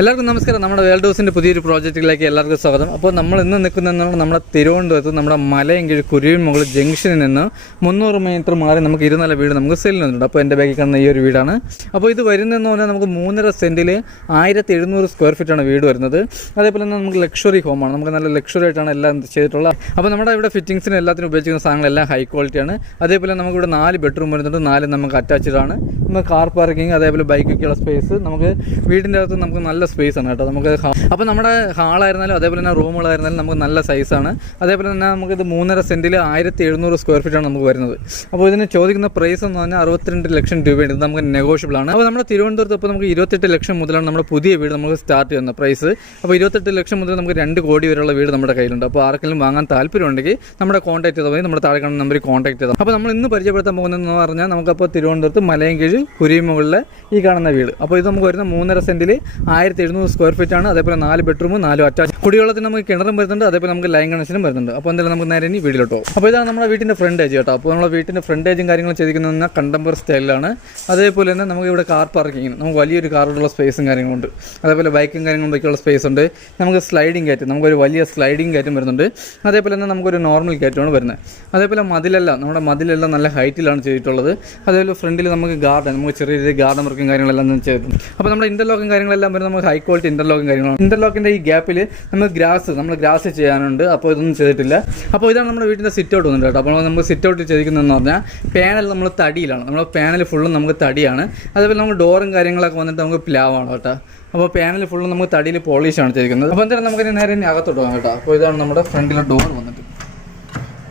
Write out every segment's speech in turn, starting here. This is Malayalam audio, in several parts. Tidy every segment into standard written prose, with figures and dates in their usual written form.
എല്ലാവർക്കും നമസ്കാരം. നമ്മുടെ വേൾഡ് ഹൗസിൻ്റെ പുതിയൊരു പ്രോജക്റ്റിലേക്ക് എല്ലാവർക്കും സ്വാഗതം. അപ്പോൾ നമ്മൾ ഇന്ന് നിൽക്കുന്നതെന്നാണ് നമ്മുടെ തിരുവനന്തപുരത്ത് നമ്മുടെ മലയങ്കിഴ് കുരുവിൻമുകൾ ജംഗ്ഷനിൽ നിന്ന് 300 മീറ്റർ മാറി നമുക്ക് ഇരുനില വീട് നമുക്ക് സെല്ലിന് വന്നിട്ടുണ്ട്. അപ്പോൾ എൻ്റെ ബാക്കിൽ കാണുന്ന ഈ ഒരു വീടാണ്. അപ്പോൾ ഇത് വരുന്നതെന്ന് പറഞ്ഞാൽ നമുക്ക് 3.5 സെൻറ്റിൽ 1700 സ്ക്വയർ ഫീറ്റാണ് വീട് വരുന്നത്. അതേപോലെ തന്നെ നമുക്ക് ലക്ഷറി ഹോമാണ്, നമുക്ക് നല്ല ലക്ഷറി ആയിട്ടാണ് എല്ലാം ചെയ്തിട്ടുള്ളത്. അപ്പോൾ നമ്മുടെ ഇവിടെ ഫിറ്റിങ്സിന് എല്ലാത്തിനും ഉപയോഗിക്കുന്ന സാധനങ്ങളെല്ലാം ഹൈ ക്വാളിറ്റിയാണ്. അതേപോലെ നമുക്കിവിടെ 4 ബെഡ്റൂം വരുന്നുണ്ട്, 4 നമുക്ക് അറ്റാച്ച്ഡ് ആണ്. നമുക്ക് കാർ പാർക്കിംഗ് അതേപോലെ ബൈക്കൊക്കെയുള്ള സ്പേസ്, നമുക്ക് വീടിൻ്റെ അകത്ത് നമുക്ക് നല്ല സ്പേസ് ആണ് കേട്ടോ. നമുക്ക് അപ്പോൾ നമ്മുടെ ഹാളായിരുന്നാലും അതേപോലെ തന്നെ റൂമുകളായിരുന്നാലും നമുക്ക് നല്ല സൈസാണ്. അതേപോലെ തന്നെ നമുക്കിത് 3.5 സെൻറ്റിൽ 1700 സ്ക്വയർ ഫീറ്റാണ് നമുക്ക് വരുന്നത്. അപ്പോൾ ഇതിന് ചോദിക്കുന്ന പ്രൈസ് എന്ന് പറഞ്ഞാൽ 62 ലക്ഷം രൂപയാണ്. ഇത് നമുക്ക് നെഗോഷ്യബിൾ ആണ്. അപ്പോൾ നമ്മുടെ തിരുവനന്തപുരത്ത് ഇപ്പോൾ നമുക്ക് 28 ലക്ഷം മുതലാണ് നമ്മുടെ പുതിയ വീട് നമുക്ക് സ്റ്റാർട്ട് ചെയ്യുന്ന പ്രൈസ്. അപ്പോൾ 28 ലക്ഷം മുതൽ നമുക്ക് 2 കോടി വരെയുള്ള വീട് നമ്മുടെ കയ്യിലുണ്ട്. അപ്പോൾ ആർക്കെങ്കിലും വാങ്ങാൻ താല്പര്യമുണ്ടെങ്കിൽ നമ്മുടെ കോൺടാക്ട് ചെയ്താൽ മതി, നമ്മുടെ താഴെ കാണുന്ന നമ്പറിൽ കോൺടാക്ട് ചെയ്താൽ. അപ്പോൾ നമ്മൾ ഇന്ന് പരിചയപ്പെടുത്താൻ പോകുന്നതെന്ന് പറഞ്ഞാൽ നമുക്കപ്പോൾ തിരുവനന്തപുരത്ത് മലയങ്കിഴ് കുരുവിമുകളിലെ ഈ കാണുന്ന വീട്. അപ്പോൾ ഇത് നമുക്ക് വരുന്ന 3.5 സെൻറ്റിൽ 1700 സ്ക്വയർ ഫീറ്റ് ആണ്. അതേപോലെ 4 ബെഡ്റൂം 4 അറ്റാച്ച്. കുടിവെള്ളത്തിന് നമുക്ക് കിണറും വരുന്നുണ്ട്, അതേപോലെ നമുക്ക് ലൈൻ കണക്ഷനും വരുന്നുണ്ട്. അപ്പോൾ എന്തായാലും നമുക്ക് നേരെ ഇനി വീട്ടിലോട്ടോ. അപ്പോൾ ഇതാണ് നമ്മുടെ വീട്ടിൻ്റെ ഫ്രണ്ട് ഏജ് കേട്ടോ. അപ്പോൾ നമ്മുടെ വീട്ടിൻ്റെ ഫ്രണ്ട് ഏജും കാര്യങ്ങളും ചെയ്തിരിക്കുന്ന കണ്ടംപററി സ്റ്റൈലിലാണ്. അതേപോലെ തന്നെ നമുക്ക് ഇവിടെ കാർ പാർക്കിങ്ങിന് നമുക്ക് വലിയൊരു കാറുള്ള സ്പേസും കാര്യങ്ങളുണ്ട്. അതേപോലെ ബൈക്കും കാര്യങ്ങളും ബൈക്കുള്ള സ്പേസ് ഉണ്ട്. നമുക്ക് സ്ലൈഡിങ് കയറ്റം, നമുക്കൊരു വലിയ സ്ലൈഡിങ് കയറ്റം വരുന്നുണ്ട്. അതേപോലെ തന്നെ നമുക്കൊരു നോർമൽ കയറ്റമാണ് വരുന്നത്. അതേപോലെ നമ്മുടെ മതിലെല്ലാം നല്ല ഹൈറ്റിലാണ് ചെയ്തിട്ടുള്ളത്. അതേപോലെ ഫ്രണ്ടിൽ നമുക്ക് ഗാർഡൻ, നമുക്ക് ചെറിയ രീതിയിൽ ഗാർഡൻ വർക്കും കാര്യങ്ങളെല്ലാം ചെയ്തിട്ടുണ്ട്. അപ്പോൾ നമ്മുടെ ഇൻ്റർലോക്കും കാര്യങ്ങളെല്ലാം വരുന്നത് നമുക്ക് ഹൈ ക്വാളിറ്റി ഇൻ്റർലോക്കും കാര്യങ്ങളാണ്. ഇൻ്റർലോക്കിൻ്റെ ഈ ഗ്യാപ്പിൽ നമുക്ക് ഗ്രാസ് ചെയ്യാനുണ്ട്. അപ്പോൾ ഇതൊന്നും ചെയ്തിട്ടില്ല. അപ്പോൾ ഇതാണ് നമ്മുടെ വീട്ടിൻ്റെ സിറ്റ് ഔട്ട് വന്നിട്ട് കേട്ടോ. അപ്പോൾ നമുക്ക് സിറ്റ് ഔട്ട് ചെയ്തിരിക്കുന്നതെന്ന് പറഞ്ഞാൽ പാനൽ നമ്മൾ തടിയിലാണ്, നമ്മുടെ പാനൽ ഫുള്ളും നമുക്ക് തടിയാണ്. അതേപോലെ നമുക്ക് ഡോറും കാര്യങ്ങളൊക്കെ വന്നിട്ട് നമുക്ക് പ്ലാവാണ് കേട്ടോ. അപ്പോൾ പാനൽ ഫുള്ളും നമുക്ക് തടിയിൽ പോളിഷാണ് ചെയ്തിരിക്കുന്നത്. അപ്പോൾ എന്തായാലും നമുക്ക് നേരെ അകത്തോട്ട് പോകാം കേട്ടോ. അപ്പോൾ ഇതാണ് നമ്മുടെ ഫ്രണ്ടിലെ ഡോർ വന്നിട്ട്.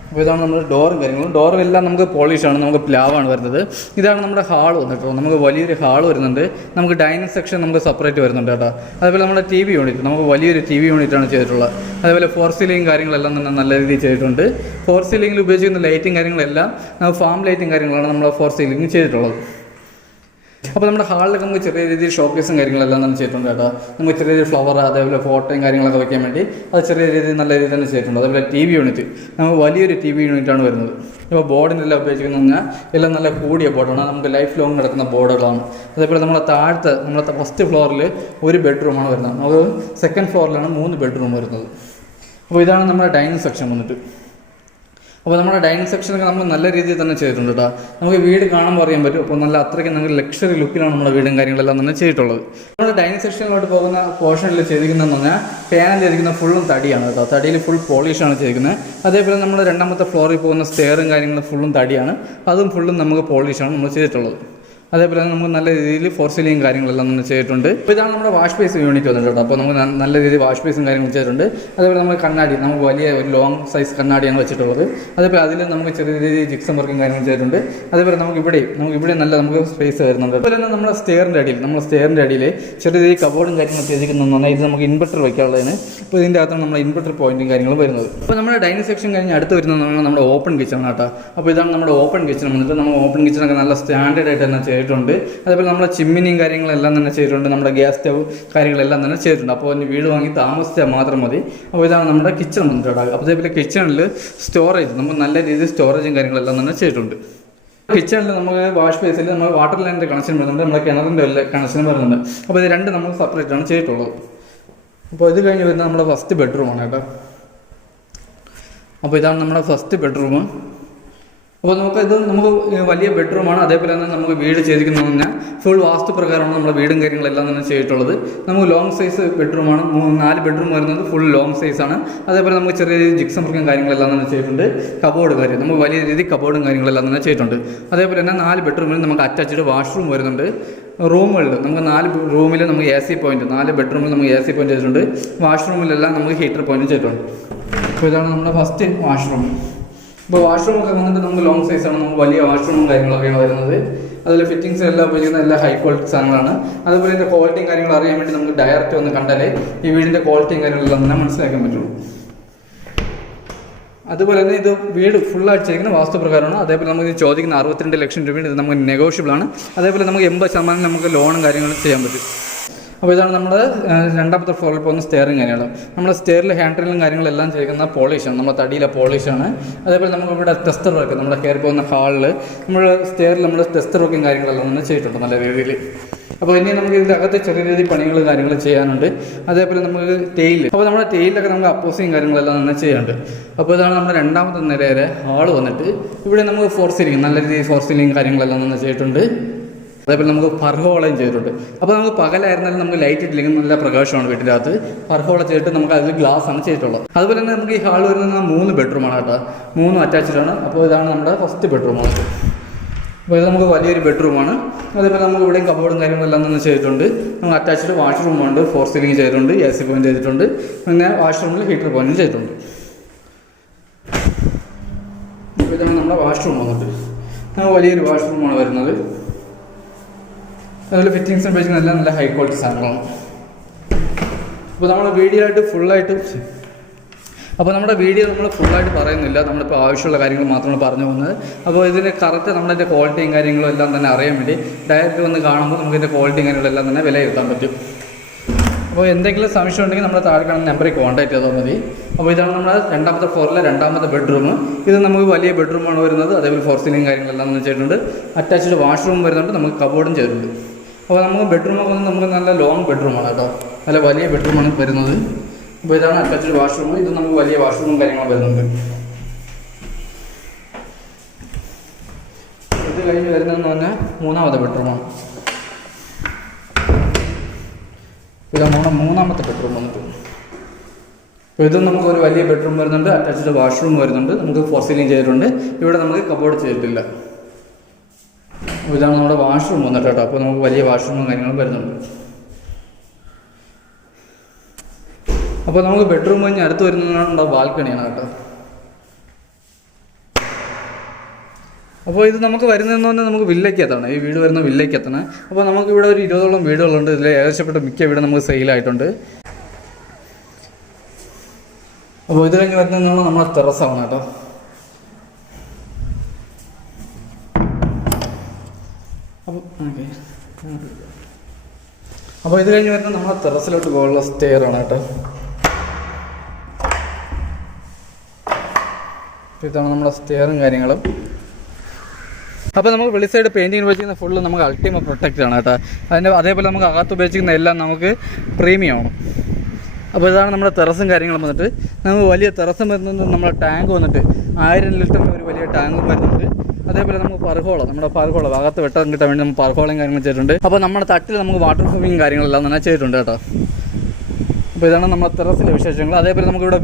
അപ്പോൾ ഇതാണ് നമ്മുടെ ഡോറും കാര്യങ്ങളും. ഡോറെല്ലാം നമുക്ക് പോളിഷാണ്, നമുക്ക് പ്ലാവാണ് വരുന്നത്. ഇതാണ് നമ്മുടെ ഹാൾ വന്നിട്ടോ. നമുക്ക് വലിയൊരു ഹാൾ വരുന്നുണ്ട്. നമുക്ക് ഡൈനിങ് സെക്ഷൻ നമുക്ക് സെപ്പറേറ്റ് വരുന്നുണ്ട് കേട്ടോ. അതേപോലെ നമ്മുടെ TV യൂണിറ്റ്, നമുക്ക് വലിയൊരു TV യൂണിറ്റാണ് ചെയ്തിട്ടുള്ളത്. അതേപോലെ 4 സീലിംഗ് കാര്യങ്ങളെല്ലാം തന്നെ നല്ല രീതിയിൽ ചെയ്തിട്ടുണ്ട്. 4 സീലിംഗിൽ ഉപയോഗിക്കുന്ന ലൈറ്റും കാര്യങ്ങളെല്ലാം നമുക്ക് ഫാം ലൈറ്റും കാര്യങ്ങളാണ് നമ്മൾ 4 സീലിംഗ് ചെയ്തിട്ടുള്ളത്. അപ്പോൾ നമ്മുടെ ഹാളിലൊക്കെ നമുക്ക് ചെറിയ രീതിയിൽ ഷോക്കേസും കാര്യങ്ങളെല്ലാം തന്നെ ചെയ്തിട്ടുണ്ട് കേട്ടോ. നമുക്ക് ചെറിയ രീതിയിൽ ഫ്ലവർ അതേപോലെ ഫോട്ടോയും കാര്യങ്ങളൊക്കെ വയ്ക്കാൻ വേണ്ടി അത് ചെറിയ രീതിയിൽ നല്ല രീതിയിൽ തന്നെ ചെയ്തിട്ടുണ്ട്. അതേപോലെ TV യൂണിറ്റ്, നമുക്ക് വലിയൊരു TV യൂണിറ്റാണ് വരുന്നത്. ഇപ്പോൾ ബോർഡിനെല്ലാം ഉപയോഗിക്കുന്നത് പറഞ്ഞാൽ എല്ലാം നല്ല കൂടിയ ബോർഡാണ്, നമുക്ക് ലൈഫ് ലോങ് നടക്കുന്ന ബോർഡുകളാണ്. അതേപോലെ നമ്മളെ ഫസ്റ്റ് ഫ്ലോറിൽ 1 ബെഡ്റൂമാണ് വരുന്നത്. നമുക്ക് സെക്കൻഡ് ഫ്ലോറിലാണ് 3 ബെഡ്റൂം വരുന്നത്. അപ്പോൾ ഇതാണ് നമ്മുടെ ഡൈനിങ് സെക്ഷൻ വന്നിട്ട്. അപ്പോൾ നമ്മുടെ ഡൈനിങ് സെക്ഷനൊക്കെ നമ്മൾ നല്ല രീതിയിൽ തന്നെ ചെയ്തിട്ടുണ്ട് കേട്ടോ. നമുക്ക് വീട് കാണുമ്പോൾ അറിയാൻ പറ്റും. അപ്പോൾ നല്ല അത്രയ്ക്ക് നമുക്ക് ലക്ഷറി ലുക്കിലാണ് നമ്മുടെ വീടും കാര്യങ്ങളെല്ലാം തന്നെ ചെയ്തിട്ടുള്ളത്. നമ്മുടെ ഡൈനിങ് സെക്ഷനിലോട്ട് പോകുന്ന പോർഷനിൽ ചെയ്തിരിക്കുന്നതെന്ന് പറഞ്ഞാൽ പാനൽ ചെയ്തിരിക്കുന്ന ഫുള്ളും തടിയാണ് കേട്ടോ. തടിയിൽ ഫുൾ പോളിഷാണ് ചെയ്തിരിക്കുന്നത്. അതേപോലെ നമ്മൾ 2ാമത്തെ ഫ്ലോറിൽ പോകുന്ന സ്റ്റെയറും കാര്യങ്ങളും ഫുള്ളും തടിയാണ്, അതും ഫുള്ളും നമുക്ക് പോളിഷാണ് നമ്മൾ ചെയ്തിട്ടുള്ളത്. അതേപോലെ തന്നെ നമുക്ക് നല്ല രീതിയിൽ 4 സീലിംഗ് കാര്യങ്ങളെല്ലാം നമ്മൾ ചെയ്തിട്ടുണ്ട്. അപ്പോൾ ഇതാണ് നമ്മുടെ വാഷ് ബേസ് യൂണിറ്റ് വന്നിട്ട് കേട്ടോ. അപ്പോൾ നമുക്ക് നല്ല രീതിയിൽ വാഷ് ബേസും കാര്യങ്ങളും ചെയ്തിട്ടുണ്ട്. അതേപോലെ നമ്മൾ കണ്ണാടി, നമുക്ക് വലിയ ഒരു ലോങ് സൈസ് കണ്ണാടിയാണ് വെച്ചിട്ടുള്ളത്. അതേപോലെ അതിൽ നമുക്ക് ചെറിയ രീതിയിൽ ജിപ്സം വർക്കും കാര്യങ്ങളും ചെയ്തിട്ടുണ്ട്. അതേപോലെ നമുക്ക് ഇവിടെ നല്ല നമുക്ക് സ്പേസ് വരുന്നുണ്ട്. അതുപോലെ തന്നെ നമ്മുടെ സ്റ്റെയറിൻ്റെ അടിയിൽ ചെറിയ രീതിയിൽ കബോർഡും കാര്യങ്ങളും ചെയ്തിരിക്കുന്നതെന്ന് പറഞ്ഞാൽ ഇത് നമുക്ക് ഇൻവെർട്ടർ വയ്ക്കാനുള്ളതാണ്. അപ്പോൾ ഇതിൻ്റെ അകത്താണ് നമ്മുടെ ഇൻവെർട്ടർ പോയിന്റും കാര്യങ്ങളും വരുന്നത്. അപ്പോൾ നമ്മുടെ ഡൈനിങ് സെക്ഷൻ കഴിഞ്ഞ് അടുത്ത് വരുന്നത് നമ്മുടെ ഓപ്പൺ കിച്ചൺ കേട്ടോ. അപ്പോൾ ഇതാണ് നമ്മുടെ ഓപ്പൺ കിച്ചൺ വന്നിട്ട്. നമ്മൾ ഓപ്പൺ കിച്ചണൊക്കെ നല്ല സ്റ്റാൻഡേർഡ് ആയിട്ട് തന്നെ ചെയ്തിട്ടുണ്ട്. അതേപോലെ നമ്മുടെ ചിമ്മിനിയും കാര്യങ്ങളെല്ലാം തന്നെ ചെയ്തിട്ടുണ്ട്. നമ്മുടെ ഗ്യാസ് സ്റ്റവ് കാര്യങ്ങളെല്ലാം തന്നെ ചെയ്തിട്ടുണ്ട്. അപ്പോൾ വീട് വാങ്ങി താമസിച്ചാൽ മാത്രം മതി. അപ്പോൾ ഇതാണ് നമ്മുടെ കിച്ചൺ വന്നിട്ട്. അപ്പോൾ അതേപോലെ കിച്ചണിൽ സ്റ്റോറേജ്, നമുക്ക് നല്ല രീതിയിൽ സ്റ്റോറേജും കാര്യങ്ങളെല്ലാം തന്നെ ചെയ്തിട്ടുണ്ട്. കിച്ചണിൽ നമുക്ക് വാഷ് ബേസിൽ നമ്മൾ വാട്ടർ ലൈനിൻ്റെ കണക്ഷൻ വരുന്നുണ്ട്, നമ്മുടെ കിണറിൻ്റെ കണക്ഷൻ വരുന്നുണ്ട്. അപ്പോൾ ഇത് 2 നമ്മൾ സെപ്പറേറ്റ് ആണ് ചെയ്തിട്ടുള്ളത്. അപ്പോൾ ഇത് കഴിഞ്ഞ് വരുന്നത് നമ്മുടെ ഫസ്റ്റ് ബെഡ്റൂമാണ് കേട്ടോ. അപ്പോൾ ഇതാണ് നമ്മുടെ ഫസ്റ്റ് ബെഡ്റൂം. അപ്പോൾ നമുക്ക് വലിയ ബെഡ്റൂമാണ്. അതേപോലെ തന്നെ നമുക്ക് വീട് ചെയ്തിരിക്കുന്നത് പറഞ്ഞാൽ ഫുൾ വാസ്തു പ്രകാരമാണ് നമ്മുടെ വീടും കാര്യങ്ങളെല്ലാം തന്നെ ചെയ്തിട്ടുള്ളത്. നമുക്ക് ലോങ് സൈസ് ബെഡ്റൂമാണ്. 4 ബെഡ്റൂം വരുന്നത് ഫുൾ ലോങ് സൈസാണ്. അതേപോലെ നമുക്ക് ചെറിയ രീതിയിൽ ജിപ്സം വർക്കും കാര്യങ്ങളെല്ലാം തന്നെ ചെയ്തിട്ടുണ്ട്. കബോർഡ് കാര്യം നമുക്ക് വലിയ രീതിയിൽ കബോർഡും കാര്യങ്ങളെല്ലാം തന്നെ ചെയ്തിട്ടുണ്ട്. അതേപോലെ തന്നെ 4 ബെഡ്റൂമിൽ നമുക്ക് അറ്റാച്ച്ഡ് വാഷ്റൂം വരുന്നുണ്ട്. റൂമുകളിൽ നമുക്ക് 4 റൂമിൽ നമുക്ക് AC പോയിന്റ്, 4 ബെഡ്റൂമിൽ നമുക്ക് AC പോയിന്റ് ചെയ്തിട്ടുണ്ട്. വാഷ്റൂമിലെല്ലാം നമുക്ക് ഹീറ്റർ പോയിന്റ് ചെയ്തിട്ടുണ്ട്. അപ്പോൾ ഇതാണ് നമ്മുടെ ഫസ്റ്റ് വാഷ്റൂം. ഇപ്പോൾ വാഷ്റൂമൊക്കെ വന്നിട്ട് നമുക്ക് ലോങ് സൈസാണ്, നമുക്ക് വലിയ വാഷ്റൂമും കാര്യങ്ങളൊക്കെയാണ് വരുന്നത്. അതിൽ ഫിറ്റിങ്സ് എല്ലാം ഉപയോഗിക്കുന്ന എല്ലാ ഹൈ ക്വാളിറ്റി സാധനങ്ങളാണ്. അതുപോലെ ഇതിൻ്റെ ക്വാളിറ്റിയും കാര്യങ്ങളും അറിയാൻ വേണ്ടി നമുക്ക് ഡയറക്റ്റ് ഒന്ന് കണ്ടാലേ ഈ വീടിൻ്റെ ക്വാളിറ്റിയും കാര്യങ്ങളെല്ലാം തന്നെ മനസ്സിലാക്കാൻ പറ്റുള്ളൂ. അതുപോലെ തന്നെ ഇത് വീട് ഫുള്ളായിട്ട് ചെയ്യുന്ന വാസ്തുപ്രകാരമാണ്. അതേപോലെ നമുക്ക് ചോദിക്കുന്ന 62 ലക്ഷം രൂപയുടെ ഇത് നമുക്ക് നെഗോഷ്യബിൾ ആണ്. അതേപോലെ നമുക്ക് 80% നമുക്ക് ലോണും കാര്യങ്ങളും ചെയ്യാൻ പറ്റും. അപ്പോൾ ഇതാണ് നമ്മുടെ 2ാമത്തെ ഫ്ലോറിൽ പോകുന്ന സ്റ്റെയറിങ് കാര്യങ്ങൾ. നമ്മുടെ സ്റ്റെയറിൽ ഹാൻഡ് റെയിലും കാര്യങ്ങളെല്ലാം ചെയ്യുന്ന പോളിഷാണ്, നമ്മുടെ തടിയിലെ പോളിഷാണ്. അതേപോലെ നമുക്ക് ഇവിടെ ടെസ്റ്റർ വർക്ക്, നമ്മുടെ കയറി പോകുന്ന ഹാളിൽ നമ്മൾ സ്റ്റെയറിൽ നമ്മൾ ടെസ്റ്റർ വർക്കും കാര്യങ്ങളെല്ലാം ഒന്ന് ചെയ്തിട്ടുണ്ട് നല്ല രീതിയിൽ. അപ്പോൾ ഇനി നമുക്ക് ഇതിൻ്റെ അകത്ത് ചെറിയ രീതിയിൽ പണികൾ കാര്യങ്ങൾ ചെയ്യാനുണ്ട്. അതേപോലെ നമുക്ക് ടെയിൽ, അപ്പോൾ നമ്മുടെ ടെയിലൊക്കെ നമുക്ക് അപ്പോസിങ് കാര്യങ്ങളെല്ലാം തന്നെ ചെയ്യാനുണ്ട്. അപ്പോൾ ഇതാണ് നമ്മുടെ രണ്ടാമത്തെ നിലയിലെ ഹാള് വന്നിട്ട്. ഇവിടെ നമുക്ക് ഫോർ സീലിംഗ്, നല്ല രീതിയിൽ ഫോർ സീലിംഗ് കാര്യങ്ങളെല്ലാം തന്നെ ചെയ്തിട്ടുണ്ട്. അതേപോലെ നമുക്ക് പർഹോളയും ചെയ്തിട്ടുണ്ട്. അപ്പോൾ നമുക്ക് പകലായിരുന്നാലും നമുക്ക് ലൈറ്റ് ഇട്ടില്ലെങ്കിൽ നല്ല പ്രകാശമാണ് വീട്ടിനകത്ത്. പർഹോള ചെയ്തിട്ട് നമുക്ക് അതിൽ ഗ്ലാസ് ആണ് ചെയ്തിട്ടുള്ളത്. അതുപോലെ തന്നെ നമുക്ക് ഈ ഹാൾ വരുന്നത് 3 ബെഡ്റൂമാണ് കേട്ടോ, 3 അറ്റാച്ച്ഡ് ആണ്. അപ്പോൾ ഇതാണ് നമ്മുടെ ഫസ്റ്റ് ബെഡ്റൂമാണ്. അപ്പോൾ ഇത് നമുക്ക് വലിയൊരു ബെഡ്റൂമാണ്. അതേപോലെ നമുക്ക് ഇവിടെയും കബോർഡും കാര്യങ്ങളെല്ലാം തന്നെ ചെയ്തിട്ടുണ്ട്. നമുക്ക് അറ്റാച്ച്ഡ് വാഷ്റൂമുണ്ട്, ഫോർ സീലിംഗ് ചെയ്തിട്ടുണ്ട്, AC പോയിന്റ് ചെയ്തിട്ടുണ്ട്. പിന്നെ വാഷ്റൂമിൽ ഹീറ്റർ പോയിന്റും ചെയ്തിട്ടുണ്ട്. അപ്പോൾ ഇതാണ് നമ്മുടെ വാഷ്റൂം വന്നിട്ട്. നമുക്ക് വലിയൊരു വാഷ്റൂമാണ് വരുന്നത്. അതുപോലെ ഫിറ്റിങ്സും പേജിങ് എല്ലാം നല്ല ഹൈ ക്വാളിറ്റി സാധനങ്ങളാണ്. അപ്പോൾ നമ്മുടെ വീഡിയോ ആയിട്ട് ഫുള്ളായിട്ട് നമ്മുടെ വീഡിയോ നമ്മൾ ഫുള്ളായിട്ട് പറയുന്നില്ല, നമ്മളിപ്പോൾ ആവശ്യമുള്ള കാര്യങ്ങൾ മാത്രമാണ് പറഞ്ഞു പോകുന്നത്. അപ്പോൾ ഇതിൻ്റെ കറക്റ്റ് നമ്മുടെ ക്വാളിറ്റിയും കാര്യങ്ങളും എല്ലാം തന്നെ അറിയാൻ വേണ്ടി ഡയറക്റ്റ് വന്ന് കാണുമ്പോൾ നമുക്ക് ഇതിൻ്റെ ക്വാളിറ്റിയും കാര്യങ്ങളെല്ലാം തന്നെ വിലയിരുത്താൻ പറ്റും. അപ്പോൾ എന്തെങ്കിലും സംശയം ഉണ്ടെങ്കിൽ നമ്മുടെ താഴെ കാണുന്ന നമ്പറിൽ കോൺടാക്ട് ചെയ്താൽ മതി. അപ്പോൾ ഇതാണ് നമ്മുടെ രണ്ടാമത്തെ ഫ്ലോറിലെ രണ്ടാമത്തെ ബെഡ്റൂം. ഇത് നമുക്ക് വലിയ ബെഡ്റൂമാണ് വരുന്നത്. അതേപോലെ ഫോർ സീലിംഗ് കാര്യങ്ങളെല്ലാം തന്നെ ചെയ്തിട്ടുണ്ട്. അറ്റാച്ച്ഡ് വാഷ്റൂം വരുന്നുണ്ട്, നമുക്ക് കബോർഡും ചെയ്തിട്ടുണ്ട്. അപ്പോൾ നമുക്ക് ബെഡ്റൂമൊക്കെ വന്ന് നമുക്ക് നല്ല ലോങ് ബെഡ്റൂമാണ് കേട്ടോ, നല്ല വലിയ ബെഡ്റൂമാണ് വരുന്നത്. അപ്പോൾ ഇതാണ് അറ്റാച്ച്ഡ് വാഷ്റൂം. ഇത് നമുക്ക് വലിയ വാഷ്റൂമും കാര്യങ്ങളും വരുന്നുണ്ട്. ഇത് കഴിഞ്ഞ് വരുന്നതെന്ന് പറഞ്ഞാൽ മൂന്നാമത്തെ ബെഡ്റൂമാണ്. ഇത് നമ്മുടെ മൂന്നാമത്തെ ബെഡ്റൂം വന്നിട്ട്. അപ്പോൾ ഇതും നമുക്കൊരു വലിയ ബെഡ്റൂം വരുന്നുണ്ട്, അറ്റാച്ച്ഡ് വാഷ്റൂം വരുന്നുണ്ട്, നമുക്ക് ഫോർ സീലിംഗ് ചെയ്തിട്ടുണ്ട്. ഇവിടെ നമുക്ക് കബോർഡ് ചെയ്തിട്ടില്ല. ഇതാണ് നമ്മുടെ വാഷ്റൂം വന്നിട്ട് കേട്ടോ. അപ്പോൾ നമുക്ക് വലിയ വാഷ്റൂമും കാര്യങ്ങളും വരുന്നുണ്ട്. അപ്പോൾ നമുക്ക് ബെഡ്റൂം കഴിഞ്ഞ് അടുത്ത് വരുന്നതാണ് ബാൽക്കണിയാണ് കേട്ടോ. അപ്പോൾ ഇത് നമുക്ക് വരുന്നതെന്ന് പറഞ്ഞാൽ നമുക്ക് വില്ലയ്ക്കകത്താണ്, ഈ വീട് വരുന്ന വില്ലയ്ക്കകത്താണ്. അപ്പോൾ നമുക്ക് ഇവിടെ ഒരു 20ഓളം വീടുകളുണ്ട്. ഇതിൽ ഏകദേശപ്പെട്ട മിക്ക വീട് നമുക്ക് സെയിലായിട്ടുണ്ട്. അപ്പോൾ ഇത് കഴിഞ്ഞ് വരുന്നതെന്നാണ് നമ്മളെ ടെറസാണ് കേട്ടോ. അപ്പോൾ ഇത് കഴിഞ്ഞ് വരുന്നത് നമ്മളെ ടെറസിലോട്ട് പോകാനുള്ള സ്റ്റെയർ ആണ് കേട്ടോ. ഇതാണ് നമ്മുടെ സ്റ്റെയറും കാര്യങ്ങളും. അപ്പോൾ നമുക്ക് വെളി സൈഡ് പെയിൻറ്റിങ് ഉപയോഗിക്കുന്ന ഫുള്ള് നമുക്ക് അൾട്ടിമ പ്രൊട്ടക്റ്റ് ആണ് കേട്ടോ. അതേപോലെ നമുക്ക് അകത്ത് ഉപയോഗിക്കുന്ന എല്ലാം നമുക്ക് പ്രീമിയം ആണ്. അപ്പോൾ ഇതാണ് നമ്മുടെ ടെറസും കാര്യങ്ങളും വന്നിട്ട്. നമുക്ക് വലിയ ടെറസും വരുന്നത്, നമ്മുടെ ടാങ്ക് വന്നിട്ട് 1000 ലിറ്ററിൻ്റെ ഒരു വലിയ ടാങ്കും വരുന്നുണ്ട്. അതേപോലെ നമുക്ക് നമ്മുടെ പർഹോളം അകത്ത് വെട്ടം കിട്ടാൻ വേണ്ടി നമുക്ക് പർഹോളം കാര്യങ്ങൾ ചെയ്തിട്ടുണ്ട്. അപ്പോൾ നമ്മുടെ തട്ടിൽ നമുക്ക് വാട്ടർ പ്രൂഫിങ് കാര്യങ്ങളെല്ലാം തന്നെ ചെയ്തിട്ടുണ്ട് കേട്ടോ. അപ്പോൾ ഇതാണ് നമ്മുടെ ടെറസിലെ വിശേഷങ്ങൾ. അതേപോലെ നമുക്കിവിടെ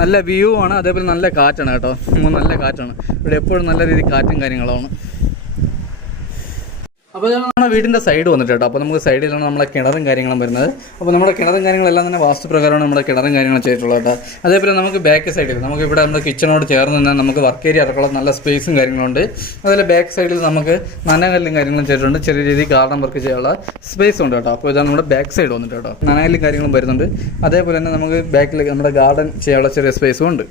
നല്ല വ്യൂ ആണ്, അതേപോലെ നല്ല കാറ്റാണ് കേട്ടോ. നല്ല കാറ്റാണ് ഇവിടെ, എപ്പോഴും നല്ല രീതിയിൽ കാറ്റും കാര്യങ്ങളാണ്. അപ്പോൾ ഇതാണ് നമ്മുടെ വീടിൻ്റെ സൈഡ് വന്നിട്ട് കേട്ടോ. അപ്പോൾ നമുക്ക് സൈഡിലാണ് നമ്മളെ കിണറും കാര്യങ്ങളും വരുന്നത്. അപ്പോൾ നമ്മുടെ കിണറും കാര്യങ്ങളെല്ലാം തന്നെ വാസ്തുപ്രകാരമാണ് നമ്മുടെ കിണറും കാര്യങ്ങളും ചെയ്തിട്ടുള്ളത് കേട്ടോ. അതേപോലെ നമുക്ക് ബാക്ക് സൈഡിൽ നമുക്ക് ഇവിടെ നമ്മുടെ കിച്ചണോട് ചേർന്ന് തന്നെ നമുക്ക് വർക്ക് ഏരിയ അടക്കമുള്ള നല്ല സ്പേസും കാര്യങ്ങളുണ്ട്. അതുപോലെ ബാക്ക് സൈഡിൽ നമുക്ക് നനകല്ലും കാര്യങ്ങളും ചെയ്തിട്ടുണ്ട്. ചെറിയ രീതിയിൽ ഗാർഡൻ വർക്ക് ചെയ്യാനുള്ള സ്പേസ് ഉണ്ട് കേട്ടോ. അപ്പോൾ ഇതാണ് നമ്മുടെ ബാക്ക് സൈഡ് വന്നിട്ട് കേട്ടോ. നനകല്ലും കാര്യങ്ങളും വരുന്നുണ്ട്. അതേപോലെ തന്നെ നമുക്ക് ബാക്കിൽ നമ്മുടെ ഗാർഡൻ ചെയ്യാനുള്ള ചെറിയ സ്പേസും ഉണ്ട്.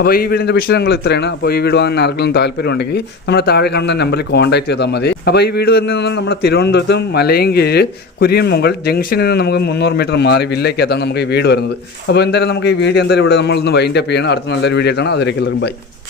അപ്പോൾ ഈ വീടിൻ്റെ വിശേഷങ്ങൾ ഇത്രയാണ്. അപ്പോൾ ഈ വീട് വാങ്ങാൻ ആർക്കെങ്കിലും താല്പര്യമുണ്ടെങ്കിൽ നമ്മുടെ താഴെ കാണുന്ന നമ്പറിൽ കോൺടാക്ട് ചെയ്താൽ മതി. അപ്പോൾ ഈ വീട് വരുന്നത് നമ്മുടെ തിരുവനന്തപുരത്തും മലയൻകീഴ് കുരിയൻമുകൾ ജംഗ്ഷനിൽ നിന്ന് നമുക്ക് 300 മീറ്റർ മാറി വില്ലയ്ക്കകത്താണ് നമുക്ക് ഈ വീട് വരുന്നത്. അപ്പോൾ എന്തായാലും നമുക്ക് ഈ വീഡിയോ ഇവിടെ നമ്മളൊന്ന് വൈൻഡ് അപ്പ് ചെയ്യണം. അടുത്ത നല്ലൊരു വീഡിയോ ആയിട്ടാണ്. അതിലേക്ക് എല്ലാവർക്കും ബൈ.